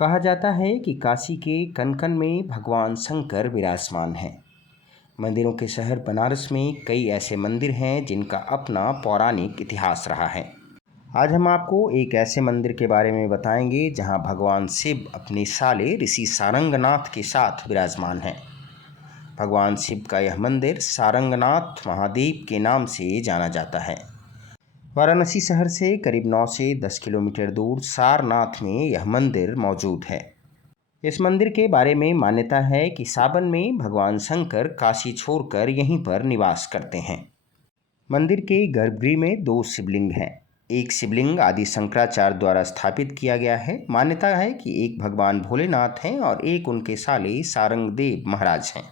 कहा जाता है कि काशी के कन-कन में भगवान शंकर विराजमान हैं। मंदिरों के शहर बनारस में कई ऐसे मंदिर हैं जिनका अपना पौराणिक इतिहास रहा है। आज हम आपको एक ऐसे मंदिर के बारे में बताएंगे जहां भगवान शिव अपने साले ऋषि सारंगनाथ के साथ विराजमान हैं। भगवान शिव का यह मंदिर सारंगनाथ महादेव के नाम से जाना जाता है। वाराणसी शहर से करीब 9 से 10 किलोमीटर दूर सारनाथ में यह मंदिर मौजूद है। इस मंदिर के बारे में मान्यता है कि सावन में भगवान शंकर काशी छोड़कर यहीं पर निवास करते हैं। मंदिर के गर्भगृह में 2 शिवलिंग हैं। एक शिवलिंग आदि शंकराचार्य द्वारा स्थापित किया गया है। मान्यता है कि एक भगवान भोलेनाथ हैं और एक उनके साले सारंगदेव महाराज हैं।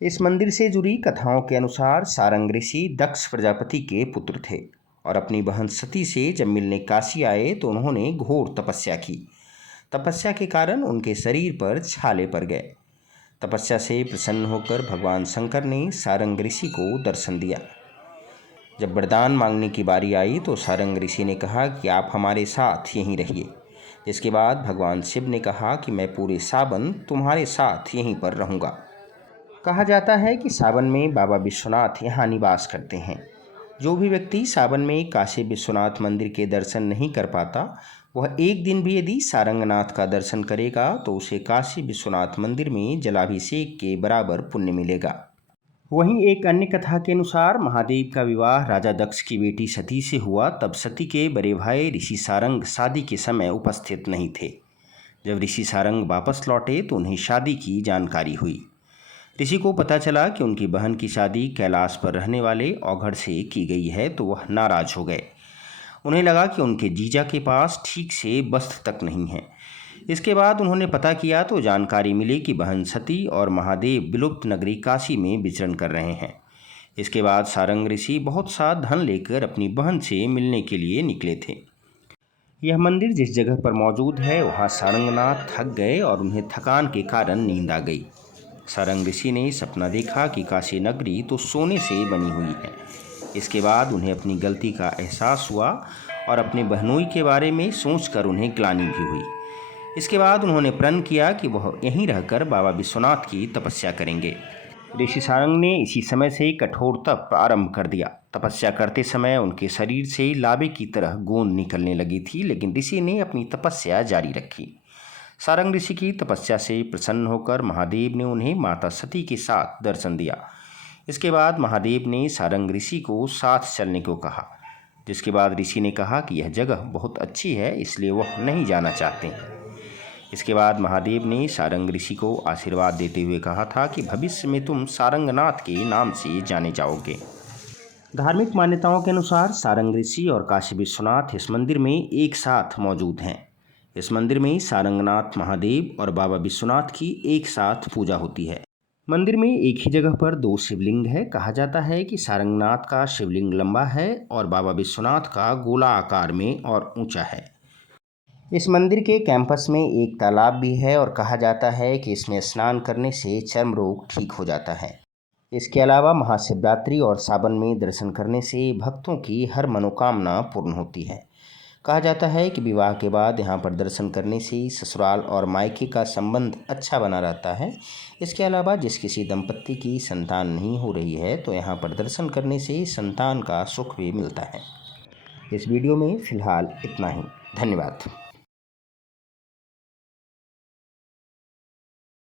इस मंदिर से जुड़ी कथाओं के अनुसार सारंग ऋषि दक्ष प्रजापति के पुत्र थे और अपनी बहन सती से जब मिलने काशी आए तो उन्होंने घोर तपस्या की। तपस्या के कारण उनके शरीर पर छाले पड़ गए। तपस्या से प्रसन्न होकर भगवान शंकर ने सारंग ऋषि को दर्शन दिया। जब वरदान मांगने की बारी आई तो सारंग ऋषि ने कहा कि आप हमारे साथ यहीं रहिए। इसके बाद भगवान शिव ने कहा कि मैं पूरे सावन तुम्हारे साथ यहीं पर रहूँगा। कहा जाता है कि सावन में बाबा विश्वनाथ यहाँ निवास करते हैं। जो भी व्यक्ति सावन में काशी विश्वनाथ मंदिर के दर्शन नहीं कर पाता, वह एक दिन भी यदि सारंगनाथ का दर्शन करेगा तो उसे काशी विश्वनाथ मंदिर में जलाभिषेक के बराबर पुण्य मिलेगा। वहीं एक अन्य कथा के अनुसार महादेव का विवाह राजा दक्ष की बेटी सती से हुआ। तब सती के बड़े भाई ऋषि सारंग शादी के समय उपस्थित नहीं थे। जब ऋषि सारंग वापस लौटे तो उन्हें शादी की जानकारी हुई। ऋषि को पता चला कि उनकी बहन की शादी कैलाश पर रहने वाले औघड़ से की गई है तो वह नाराज हो गए। उन्हें लगा कि उनके जीजा के पास ठीक से वस्त्र तक नहीं है। इसके बाद उन्होंने पता किया तो जानकारी मिली कि बहन सती और महादेव विलुप्त नगरी काशी में विचरण कर रहे हैं। इसके बाद सारंग ऋषि बहुत सा धन लेकर अपनी बहन से मिलने के लिए निकले थे। यह मंदिर जिस जगह पर मौजूद है वहाँ सारंगनाथ थक गए और उन्हें थकान के कारण नींद आ गई। सारंग ऋषि ने सपना देखा कि काशी नगरी तो सोने से बनी हुई है। इसके बाद उन्हें अपनी गलती का एहसास हुआ और अपने बहनोई के बारे में सोचकर उन्हें ग्लानि भी हुई। इसके बाद उन्होंने प्रण किया कि वह यहीं रहकर बाबा विश्वनाथ की तपस्या करेंगे। ऋषि सारंग ने इसी समय से कठोर तप आरंभ कर दिया। तपस्या करते समय उनके शरीर से लावे की तरह गोंद निकलने लगी थी, लेकिन ऋषि ने अपनी तपस्या जारी रखी। सारंग ऋषि की तपस्या से प्रसन्न होकर महादेव ने उन्हें माता सती के साथ दर्शन दिया। इसके बाद महादेव ने सारंग ऋषि को साथ चलने को कहा, जिसके बाद ऋषि ने कहा कि यह जगह बहुत अच्छी है, इसलिए वह नहीं जाना चाहते हैं। इसके बाद महादेव ने सारंग ऋषि को आशीर्वाद देते हुए कहा था कि भविष्य में तुम सारंगनाथ के नाम से जाने जाओगे। धार्मिक मान्यताओं के अनुसार सारंग ऋषि और काशी विश्वनाथ इस मंदिर में एक साथ मौजूद हैं। इस मंदिर में सारंगनाथ महादेव और बाबा विश्वनाथ की एक साथ पूजा होती है। मंदिर में एक ही जगह पर 2 शिवलिंग है। कहा जाता है कि सारंगनाथ का शिवलिंग लंबा है और बाबा विश्वनाथ का गोला आकार में और ऊंचा है। इस मंदिर के कैंपस में एक तालाब भी है और कहा जाता है कि इसमें स्नान करने से चर्म रोग ठीक हो जाता है। इसके अलावा महाशिवरात्रि और सावन में दर्शन करने से भक्तों की हर मनोकामना पूर्ण होती है। कहा जाता है कि विवाह के बाद यहाँ पर दर्शन करने से ससुराल और मायके का संबंध अच्छा बना रहता है। इसके अलावा जिस किसी दंपत्ति की संतान नहीं हो रही है तो यहाँ पर दर्शन करने से संतान का सुख भी मिलता है। इस वीडियो में फ़िलहाल इतना ही। धन्यवाद।